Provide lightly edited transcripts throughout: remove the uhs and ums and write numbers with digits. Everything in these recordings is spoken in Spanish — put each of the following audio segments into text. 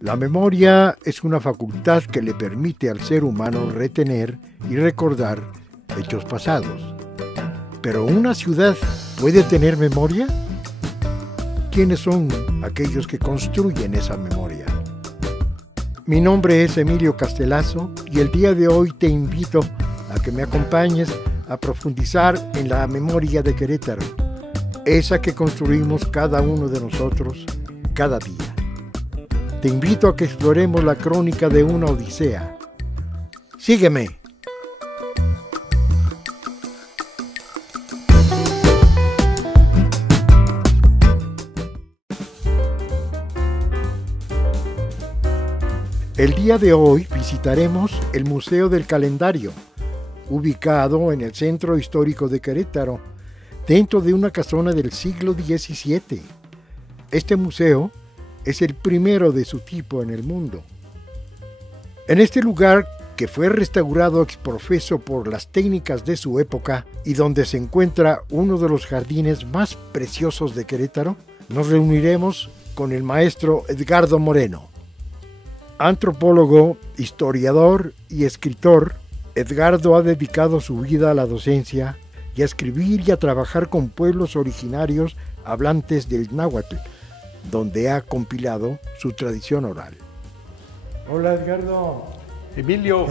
La memoria es una facultad que le permite al ser humano retener y recordar hechos pasados. ¿Pero una ciudad puede tener memoria? ¿Quiénes son aquellos que construyen esa memoria? Mi nombre es Emilio Castelazo y el día de hoy te invito a que me acompañes a profundizar en la memoria de Querétaro, esa que construimos cada uno de nosotros cada día. Te invito a que exploremos la crónica de una odisea. Sígueme. El día de hoy visitaremos el Museo del Calendario, ubicado en el Centro Histórico de Querétaro, dentro de una casona del siglo XVII. Este museo es el primero de su tipo en el mundo. En este lugar, que fue restaurado ex profeso por las técnicas de su época y donde se encuentra uno de los jardines más preciosos de Querétaro, nos reuniremos con el maestro Edgardo Moreno. Antropólogo, historiador y escritor, Edgardo ha dedicado su vida a la docencia y a escribir y a trabajar con pueblos originarios hablantes del náhuatl, donde ha compilado su tradición oral. Hola, Edgardo. Emilio,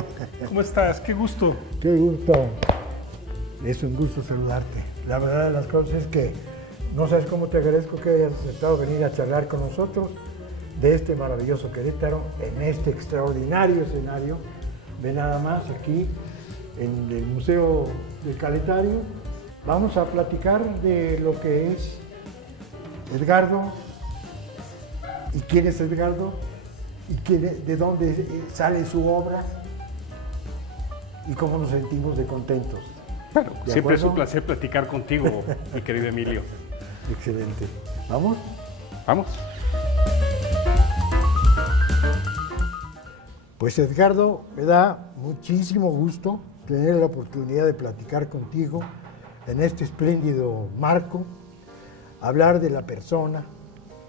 ¿cómo estás? Qué gusto. Qué gusto. Es un gusto saludarte. La verdad de las cosas es que no sabes cómo te agradezco que hayas aceptado venir a charlar con nosotros de este maravilloso Querétaro, en este extraordinario escenario. Ve nada más aquí en el Museo del Calendario. Vamos a platicar de lo que es Edgardo. ¿Y quién es Edgardo? ¿Y de dónde sale su obra? ¿Y cómo nos sentimos de contentos? Bueno, siempre es un placer platicar contigo, mi querido Emilio. Excelente. ¿Vamos? Vamos. Pues Edgardo, me da muchísimo gusto tener la oportunidad de platicar contigo en este espléndido marco, hablar de la persona,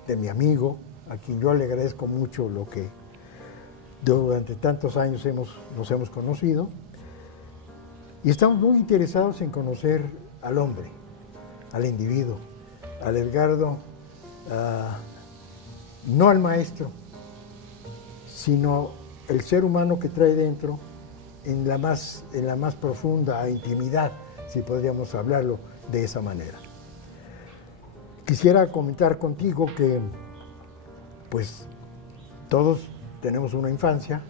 de mi amigo, a quien yo le agradezco mucho lo que durante tantos años nos hemos conocido, y estamos muy interesados en conocer al hombre, al individuo, al Edgardo, no al maestro, sino el ser humano que trae dentro en la más profunda intimidad, si podríamos hablarlo de esa manera. Quisiera comentar contigo que pues todos tenemos una infancia,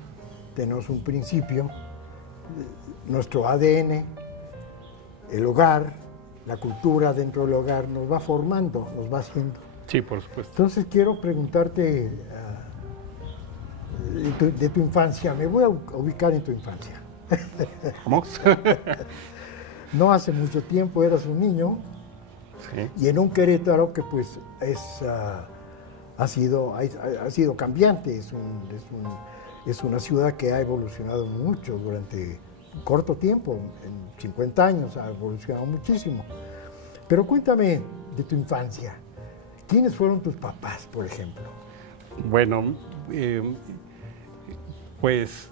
tenemos un principio, nuestro ADN, el hogar, la cultura dentro del hogar nos va formando, nos va haciendo. Sí, por supuesto. Entonces quiero preguntarte de tu infancia, me voy a ubicar en tu infancia. Vamos. No hace mucho tiempo eras un niño, sí, y en un Querétaro que pues ha sido cambiante, es una ciudad que ha evolucionado mucho durante un corto tiempo, en 50 años ha evolucionado muchísimo. Pero cuéntame de tu infancia, ¿quiénes fueron tus papás, por ejemplo? Bueno, pues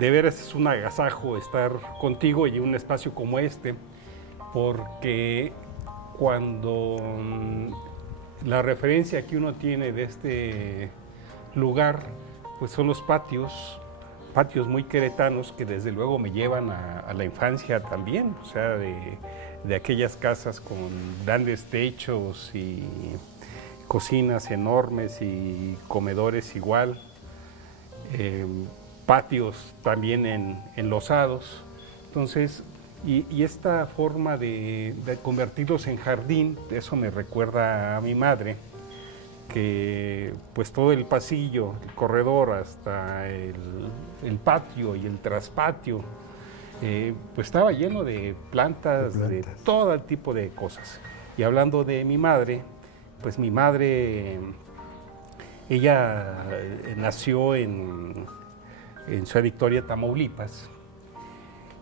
de veras es un agasajo estar contigo y en un espacio como este, porque cuando la referencia que uno tiene de este lugar, pues son los patios muy queretanos que desde luego me llevan a la infancia también, o sea, de aquellas casas con grandes techos y cocinas enormes y comedores igual, patios también enlosados. Entonces, y esta forma de convertirlos en jardín, eso me recuerda a mi madre, que pues todo el pasillo, el corredor hasta el patio y el traspatio, pues estaba lleno de plantas, de todo tipo de cosas. Y hablando de mi madre, pues mi madre, ella nació en Ciudad Victoria, Tamaulipas,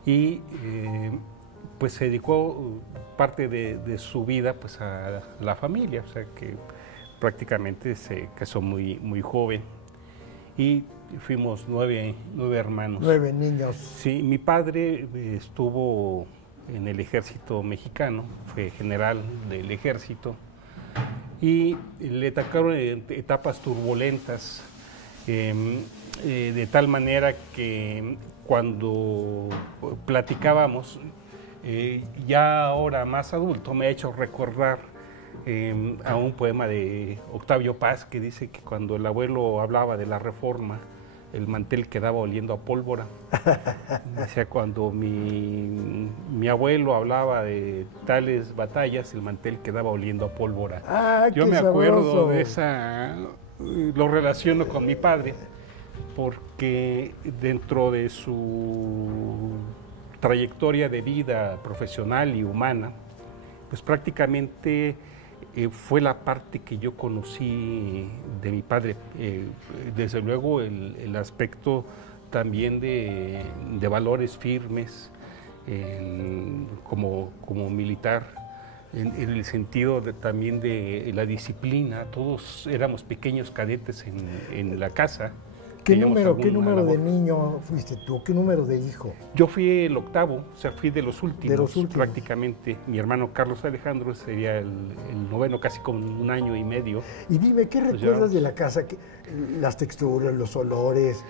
y pues se dedicó parte de su vida pues a la familia, o sea que prácticamente se casó muy joven. y fuimos nueve hermanos. 9 niños. Sí, mi padre estuvo en el ejército mexicano, fue general del ejército y le tocaron etapas turbulentas, de tal manera que cuando platicábamos, ya ahora más adulto, me ha hecho recordar a un poema de Octavio Paz que dice que cuando el abuelo hablaba de la Reforma, el mantel quedaba oliendo a pólvora. Decía, cuando mi abuelo hablaba de tales batallas, el mantel quedaba oliendo a pólvora. Ah, yo qué me acuerdo sabroso. de esa, lo relaciono con mi padre, porque dentro de su trayectoria de vida profesional y humana, pues prácticamente fue la parte que yo conocí de mi padre. Desde luego el aspecto también de valores firmes como militar, en el sentido también de la disciplina. Todos éramos pequeños cadetes en la casa. ¿Qué número de niño fuiste tú? ¿Qué número de hijo? Yo fui el octavo, o sea, fui de los últimos. Prácticamente. Mi hermano Carlos Alejandro sería el noveno, casi con un año y medio. Y dime, ¿qué recuerdas de la casa? Las texturas, los olores.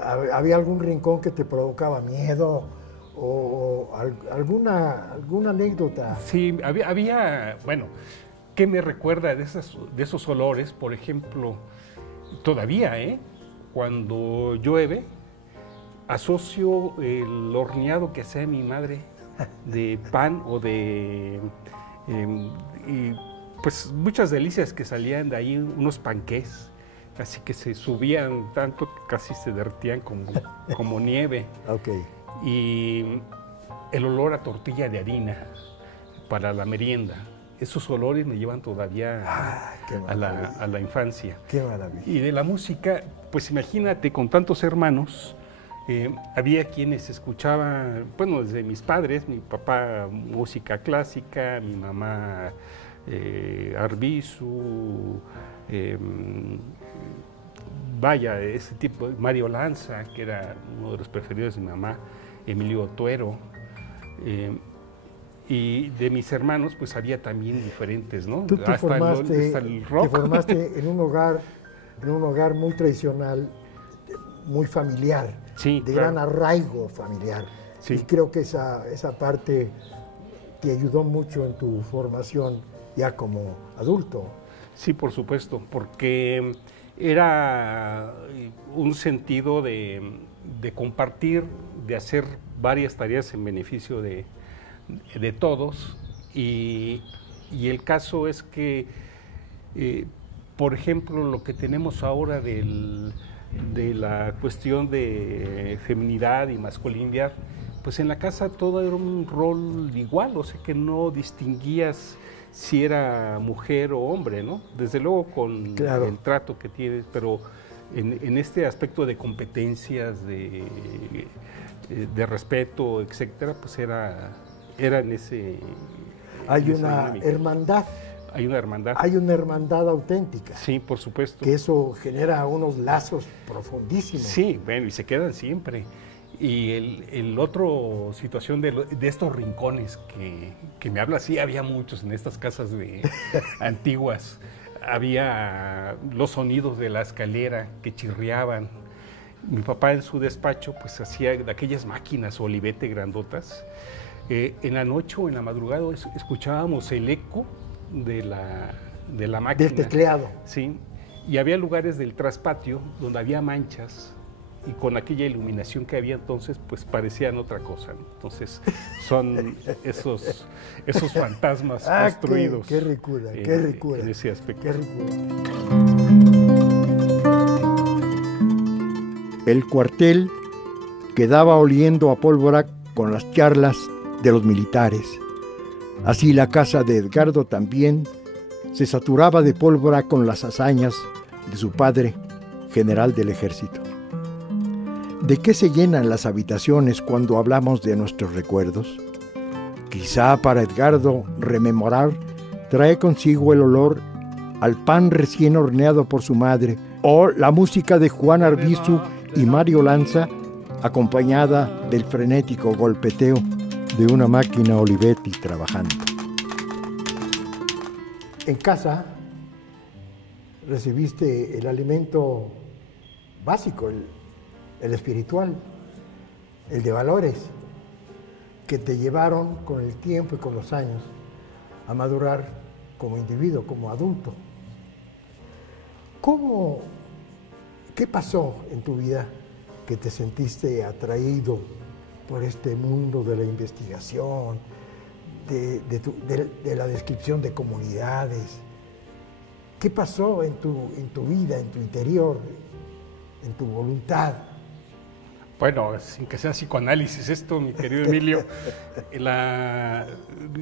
¿Había algún rincón que te provocaba miedo? ¿O alguna anécdota? Sí, había, bueno, ¿qué me recuerda de esos olores? Por ejemplo, todavía, cuando llueve, asocio el horneado que hacía mi madre de pan o de, pues muchas delicias que salían de ahí, unos panqués, así que se subían tanto que casi se derretían como nieve. Okay. Y el olor a tortilla de harina para la merienda. Esos olores me llevan todavía a la infancia. Qué maravilla. Y de la música, pues imagínate, con tantos hermanos, había quienes escuchaban, bueno, desde mis padres, mi papá música clásica, mi mamá Arbizu, vaya, ese tipo, Mario Lanza, que era uno de los preferidos de mi mamá, Emilio Tuero. Y de mis hermanos, pues había también diferentes, ¿no? Tú te hasta el rock. Te formaste en un hogar muy tradicional, muy familiar, sí, de claro. gran arraigo familiar. Sí. Y creo que esa parte te ayudó mucho en tu formación ya como adulto. Sí, por supuesto, porque era un sentido de compartir, de hacer varias tareas en beneficio de todos, y el caso es que, por ejemplo, lo que tenemos ahora de la cuestión de feminidad y masculinidad, pues en la casa todo era un rol igual, o sea que no distinguías si era mujer o hombre, ¿no? Desde luego con el trato que tienes, pero en este aspecto de competencias, de respeto, etcétera, pues era en ese... Hay una hermandad. Hay una hermandad. Hay una hermandad auténtica. Sí, por supuesto. Que eso genera unos lazos profundísimos. Sí, bueno, y se quedan siempre. Y el otro situación de estos rincones que me habla, sí, había muchos en estas casas antiguas. Había los sonidos de la escalera que chirriaban. Mi papá en su despacho pues hacía de aquellas máquinas Olivetti grandotas. En la noche o en la madrugada escuchábamos el eco de la máquina. Del tecleado. Sí, y había lugares del traspatio donde había manchas y con aquella iluminación que había entonces, pues parecían otra cosa, ¿no? Entonces son esos fantasmas construidos. Qué ricura, qué ricura. En ese aspecto. Qué ricura. El cuartel quedaba oliendo a pólvora con las charlas de los militares. Así la casa de Edgardo también se saturaba de pólvora con las hazañas de su padre, general del ejército. ¿De qué se llenan las habitaciones cuando hablamos de nuestros recuerdos? Quizá para Edgardo rememorar trae consigo el olor al pan recién horneado por su madre o la música de Juan Arbizu y Mario Lanza, acompañada del frenético golpeteo de una máquina Olivetti trabajando. En casa recibiste el alimento básico, el espiritual, el de valores, que te llevaron con el tiempo y con los años a madurar como individuo, como adulto. ¿Qué pasó en tu vida que te sentiste atraído por este mundo de la investigación, de la descripción de comunidades? ¿Qué pasó en tu vida, en tu interior, en tu voluntad? Bueno, sin que sea psicoanálisis esto, mi querido Emilio,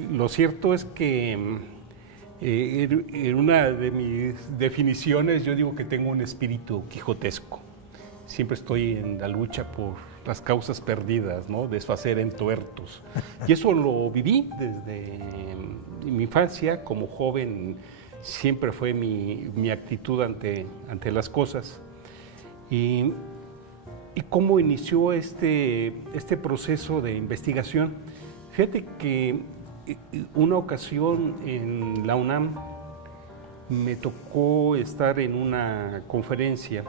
lo cierto es que en una de mis definiciones yo digo que tengo un espíritu quijotesco. Siempre estoy en la lucha por las causas perdidas, ¿no? Desfacer entuertos. Y eso lo viví desde mi infancia. Como joven siempre fue mi actitud ante las cosas. ¿Y cómo inició este proceso de investigación? Fíjate que una ocasión en la UNAM me tocó estar en una conferencia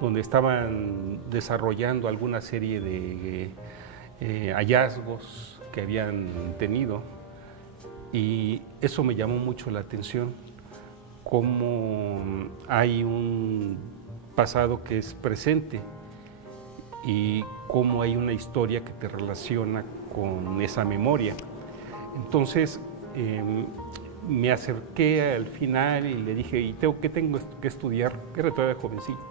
donde estaban desarrollando alguna serie de hallazgos que habían tenido, y eso me llamó mucho la atención, cómo hay un pasado que es presente y cómo hay una historia que te relaciona con esa memoria. Entonces me acerqué al final y le dije, ¿y qué tengo que estudiar? Era todavía jovencillo.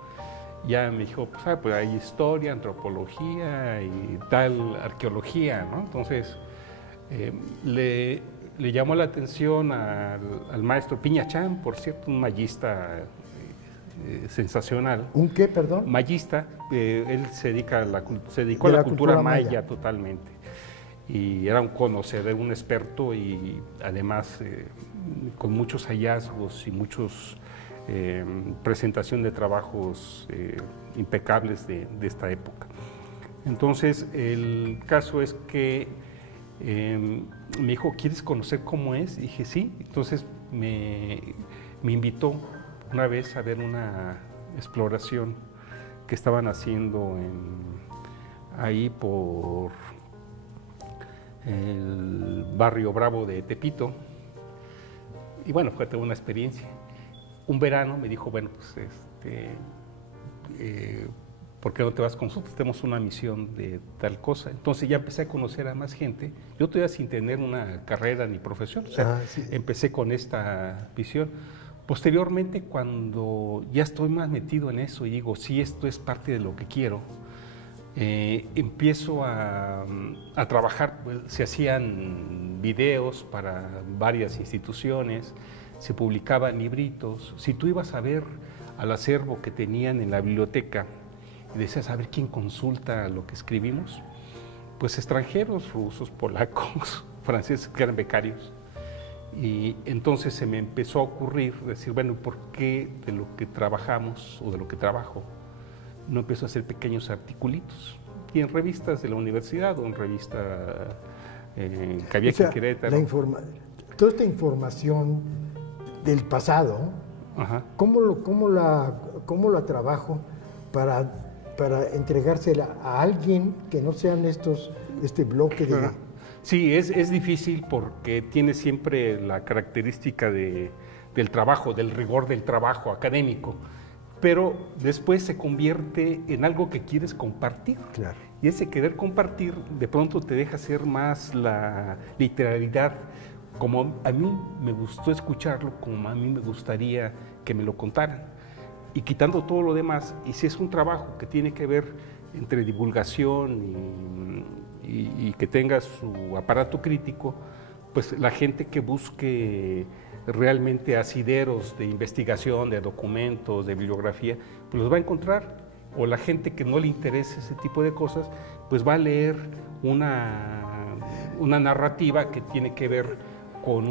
Ya me dijo, pues hay historia, antropología y tal, arqueología, ¿no? Entonces le llamó la atención al maestro Piñachán, por cierto, un mayista sensacional. ¿Un qué, perdón? Mayista. Él se dedicó a la cultura maya totalmente. Y era un conocedor, un experto, y además con muchos hallazgos y muchos presentación de trabajos impecables de esta época. Entonces, el caso es que me dijo, ¿quieres conocer cómo es? Y dije, sí. Entonces me invitó una vez a ver una exploración que estaban haciendo ahí por el barrio Bravo de Tepito. Y bueno, fue toda una experiencia. Un verano me dijo, bueno, pues ¿por qué no te vas con nosotros? Tenemos una misión de tal cosa. Entonces ya empecé a conocer a más gente. Yo todavía sin tener una carrera ni profesión, o sea, sí. Empecé con esta visión. Posteriormente, cuando ya estoy más metido en eso y digo, sí, esto es parte de lo que quiero, empiezo a trabajar. Pues, se hacían videos para varias instituciones, se publicaban libritos. Si tú ibas a ver al acervo que tenían en la biblioteca y decías, a ver quién consulta lo que escribimos, pues extranjeros, rusos, polacos, franceses, que eran becarios. Y entonces se me empezó a ocurrir decir, bueno, ¿por qué de lo que trabajamos o de lo que trabajo no empiezo a hacer pequeños articulitos? Y en revistas de la universidad o en revista que había aquí en Querétaro. Toda esta información del pasado, ¿cómo la trabajo para entregársela a alguien que no sean este bloque de... Sí, es difícil porque tiene siempre la característica del trabajo, del rigor del trabajo académico, pero después se convierte en algo que quieres compartir. Claro. Y ese querer compartir de pronto te deja hacer más la literalidad, como a mí me gustó escucharlo, como a mí me gustaría que me lo contaran. Y quitando todo lo demás, y si es un trabajo que tiene que ver entre divulgación y que tenga su aparato crítico, pues la gente que busque realmente asideros de investigación, de documentos, de bibliografía, pues los va a encontrar. O la gente que no le interese ese tipo de cosas, pues va a leer una narrativa que tiene que ver con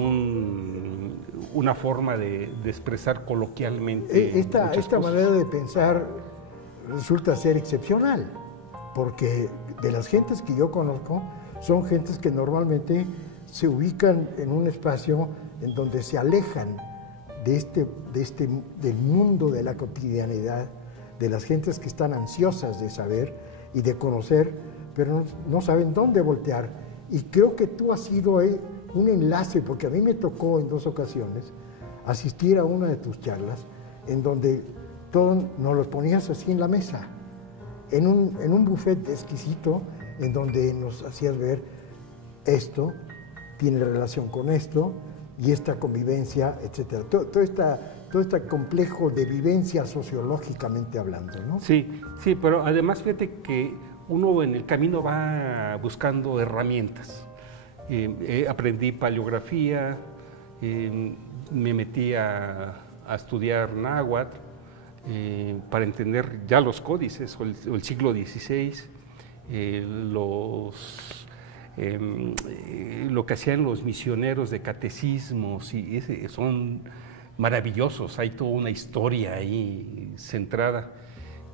una forma de expresar coloquialmente. Esta manera de pensar resulta ser excepcional, porque de las gentes que yo conozco, son gentes que normalmente se ubican en un espacio en donde se alejan del mundo de la cotidianidad, de las gentes que están ansiosas de saber y de conocer, pero no saben dónde voltear. Y creo que tú has sido un enlace, porque a mí me tocó en 2 ocasiones asistir a una de tus charlas en donde todos nos los ponías así en la mesa, en un buffet exquisito, en donde nos hacías ver esto tiene relación con esto y esta convivencia, etcétera. Todo este complejo de vivencia sociológicamente hablando, ¿no? Sí, pero además fíjate que uno en el camino va buscando herramientas. Aprendí paleografía, me metí a estudiar náhuatl para entender ya los códices o el siglo XVI, lo que hacían los misioneros de catecismos, y son maravillosos, hay toda una historia ahí centrada.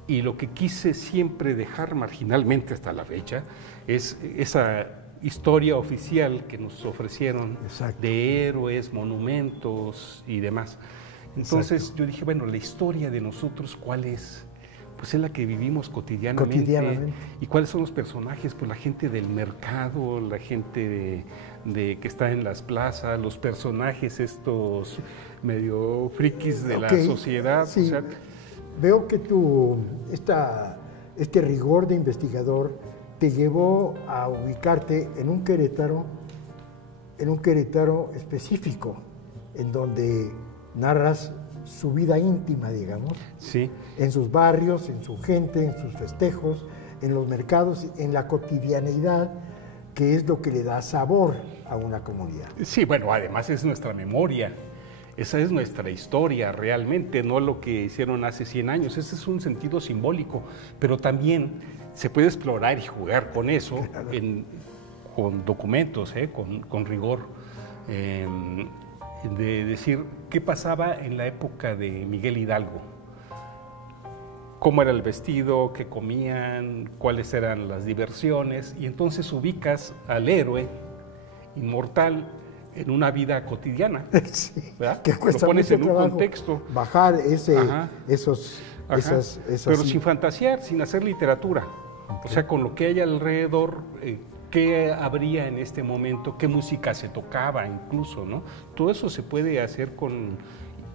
Y lo que quise siempre dejar marginalmente hasta la fecha es esa historia oficial que nos ofrecieron. Exacto. De héroes, monumentos y demás. Entonces Exacto. yo dije, bueno, la historia de nosotros, ¿cuál es? Pues es la que vivimos cotidianamente. ¿Y cuáles son los personajes? Pues la gente del mercado, la gente que está en las plazas, los personajes estos medio frikis de la sociedad. Sí. O sea, veo que este rigor de investigador te llevó a ubicarte en un Querétaro específico, en donde narras su vida íntima, digamos, sí. En sus barrios, en su gente, en sus festejos, en los mercados, en la cotidianeidad, que es lo que le da sabor a una comunidad. Sí, bueno, además es nuestra memoria, esa es nuestra historia realmente, no lo que hicieron hace 100 años, ese es un sentido simbólico, pero también se puede explorar y jugar con eso, claro, con documentos, con rigor. De decir qué pasaba en la época de Miguel Hidalgo, cómo era el vestido, qué comían, cuáles eran las diversiones, y entonces ubicas al héroe inmortal en una vida cotidiana, ¿verdad? Que cuesta lo pones mucho en un trabajo contexto. Bajar esas pero sin fantasear, sin hacer literatura, okay. O sea, con lo que hay alrededor, qué habría en este momento, qué música se tocaba incluso, ¿no? Todo eso se puede hacer con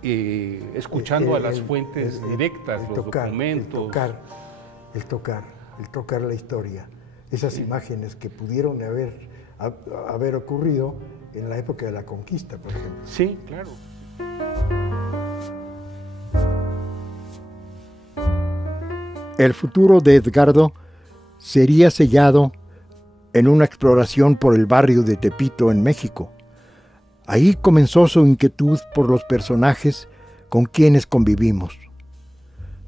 escuchando a las fuentes directas, los documentos. El tocar la historia, esas imágenes que pudieron haber ocurrido en la época de la conquista, por ejemplo. Sí, claro. El futuro de Edgardo sería sellado en una exploración por el barrio de Tepito, en México. Ahí comenzó su inquietud por los personajes con quienes convivimos.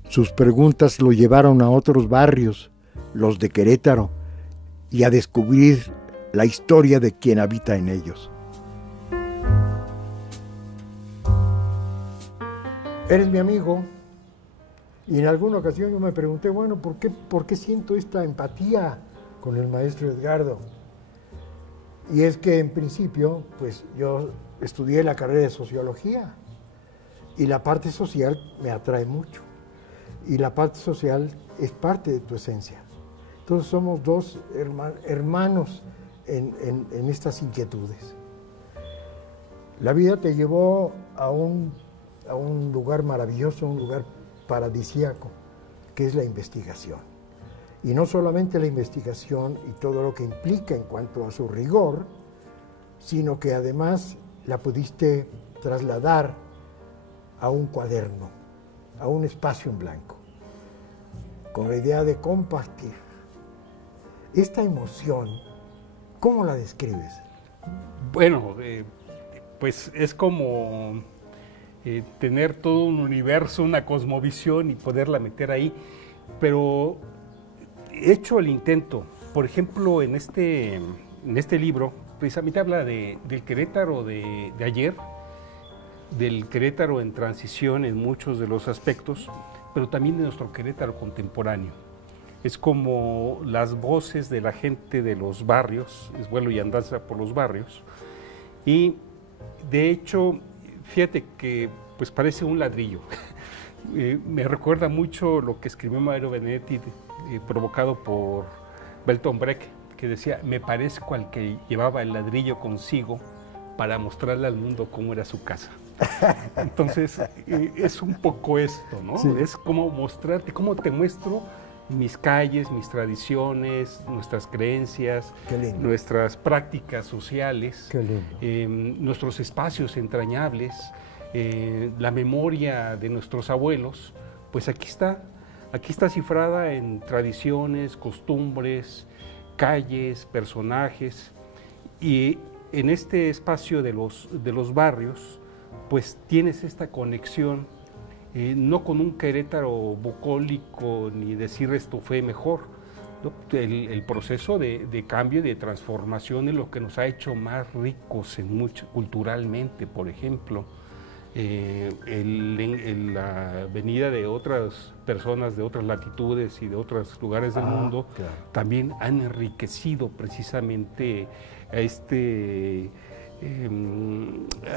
Sus preguntas lo llevaron a otros barrios, los de Querétaro, y a descubrir la historia de quien habita en ellos. Eres mi amigo, y en alguna ocasión yo me pregunté, bueno, ¿por qué siento esta empatía con el maestro Edgardo? Y es que en principio, pues yo estudié la carrera de sociología y la parte social me atrae mucho y la parte social es parte de tu esencia. Entonces somos dos hermanos en estas inquietudes. La vida te llevó a un lugar maravilloso, un lugar paradisíaco, que es la investigación. Y no solamente la investigación y todo lo que implica en cuanto a su rigor, sino que además la pudiste trasladar a un cuaderno, a un espacio en blanco, con la idea de compartir. Esta emoción, ¿cómo la describes? Bueno, pues es como tener todo un universo, una cosmovisión y poderla meter ahí, pero he hecho el intento. Por ejemplo, en este libro, precisamente habla del Querétaro de ayer, del Querétaro en transición en muchos de los aspectos, pero también de nuestro Querétaro contemporáneo. Es como las voces de la gente de los barrios, es vuelo y andanza por los barrios, y de hecho, fíjate que pues parece un ladrillo. Me recuerda mucho lo que escribió Mario Benedetti, provocado por Bertolt Brecht, que decía, me parezco al que llevaba el ladrillo consigo para mostrarle al mundo cómo era su casa. Entonces, es un poco esto, ¿no? Sí. Es como mostrarte, cómo te muestro mis calles, mis tradiciones, nuestras creencias, nuestras prácticas sociales, nuestros espacios entrañables, la memoria de nuestros abuelos, pues aquí está cifrada en tradiciones, costumbres, calles, personajes, y en este espacio de los barrios, pues tienes esta conexión, no con un Querétaro bucólico ni decir esto fue mejor, ¿no? El proceso de cambio y de transformación es lo que nos ha hecho más ricos culturalmente, por ejemplo. La venida de otras personas de otras latitudes y de otros lugares del mundo también han enriquecido precisamente a este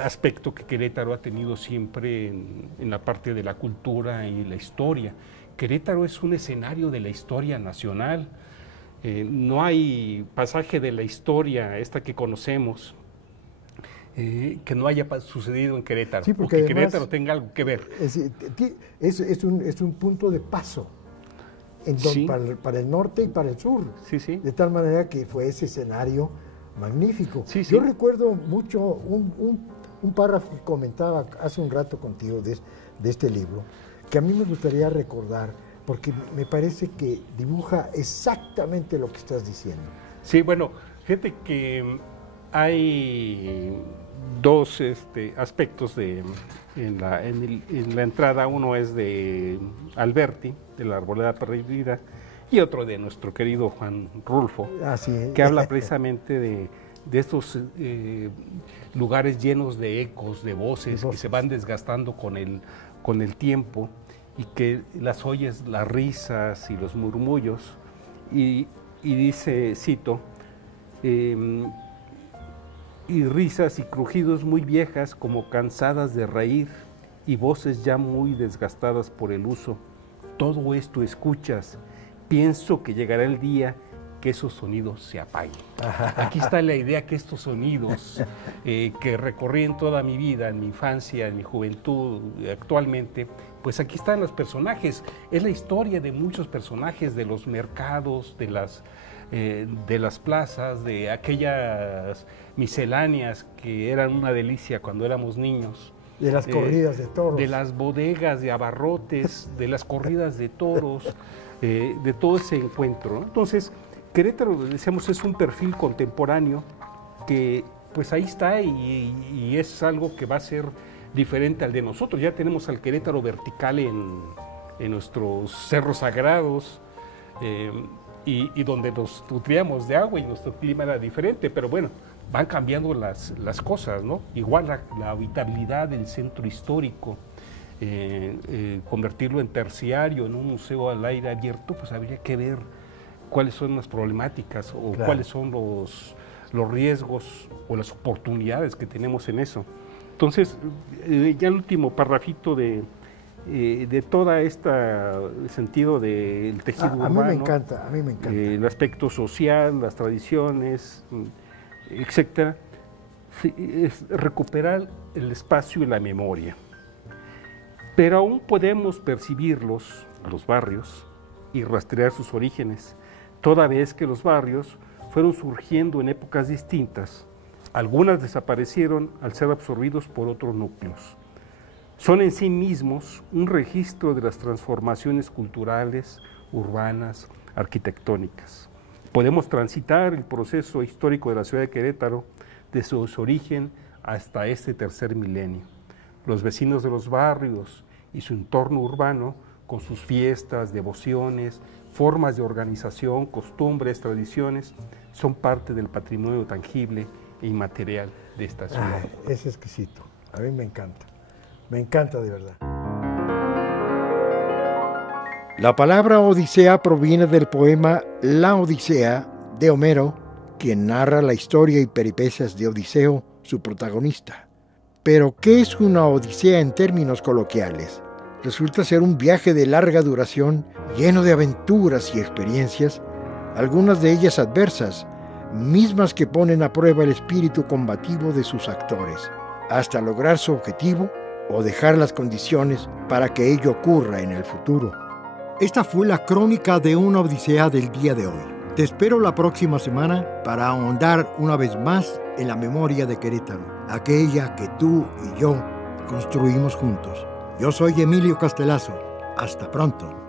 aspecto que Querétaro ha tenido siempre en la parte de la cultura y la historia. Querétaro es un escenario de la historia nacional. No hay pasaje de la historia, esta que conocemos, que no haya sucedido en Querétaro, sí, o que además, Querétaro tenga algo que ver. Es un punto de paso sí. para el norte y para el sur, sí. De tal manera que fue ese escenario magnífico. Sí. Yo recuerdo mucho un párrafo que comentaba hace un rato contigo de este libro, que a mí me gustaría recordar, porque me parece que dibuja exactamente lo que estás diciendo. Sí, bueno, fíjate que hay dos aspectos en la entrada. Uno es de Alberti, de la Arboleda Perdida, y otro de nuestro querido Juan Rulfo, que habla precisamente de estos lugares llenos de ecos, de voces que se van desgastando con el tiempo, y que las oyes, las risas y los murmullos, y dice, cito, y risas y crujidos muy viejas como cansadas de reír, y voces ya muy desgastadas por el uso. Todo esto escuchas. Pienso que llegará el día que esos sonidos se apaguen. Aquí está la idea que estos sonidos que recorrí en toda mi vida, en mi infancia, en mi juventud, actualmente, pues aquí están los personajes. Es la historia de muchos personajes, de los mercados, de las plazas, de aquellas misceláneas que eran una delicia cuando éramos niños. De las corridas de toros. De las bodegas, de abarrotes, de las corridas de toros, de todo ese encuentro, ¿no? Entonces, Querétaro, decíamos, es un perfil contemporáneo que pues ahí está, y es algo que va a ser diferente al de nosotros. Ya tenemos al Querétaro vertical en nuestros cerros sagrados, y donde nos nutríamos de agua y nuestro clima era diferente, pero bueno, van cambiando las cosas, ¿no? Igual la habitabilidad del centro histórico, convertirlo en terciario, en un museo al aire abierto, pues habría que ver cuáles son las problemáticas o cuáles son los riesgos o las oportunidades que tenemos en eso. Entonces, ya el último parrafito de todo este sentido del tejido urbano. A mí me encanta. El aspecto social, las tradiciones, etcétera, es recuperar el espacio y la memoria. Pero aún podemos percibirlos, los barrios, y rastrear sus orígenes, toda vez que los barrios fueron surgiendo en épocas distintas. Algunas desaparecieron al ser absorbidos por otros núcleos. Son en sí mismos un registro de las transformaciones culturales, urbanas, arquitectónicas. Podemos transitar el proceso histórico de la ciudad de Querétaro desde su origen hasta este tercer milenio. Los vecinos de los barrios y su entorno urbano, con sus fiestas, devociones, formas de organización, costumbres, tradiciones, son parte del patrimonio tangible inmaterial de esta ciudad. Es exquisito, a mí me encanta de verdad. La palabra Odisea proviene del poema La Odisea de Homero, quien narra la historia y peripecias de Odiseo, su protagonista. Pero, ¿qué es una odisea en términos coloquiales? Resulta ser un viaje de larga duración, lleno de aventuras y experiencias, algunas de ellas adversas, mismas que ponen a prueba el espíritu combativo de sus actores, hasta lograr su objetivo o dejar las condiciones para que ello ocurra en el futuro. Esta fue la crónica de una odisea del día de hoy. Te espero la próxima semana para ahondar una vez más en la memoria de Querétaro, aquella que tú y yo construimos juntos. Yo soy Emilio Castelazo. Hasta pronto.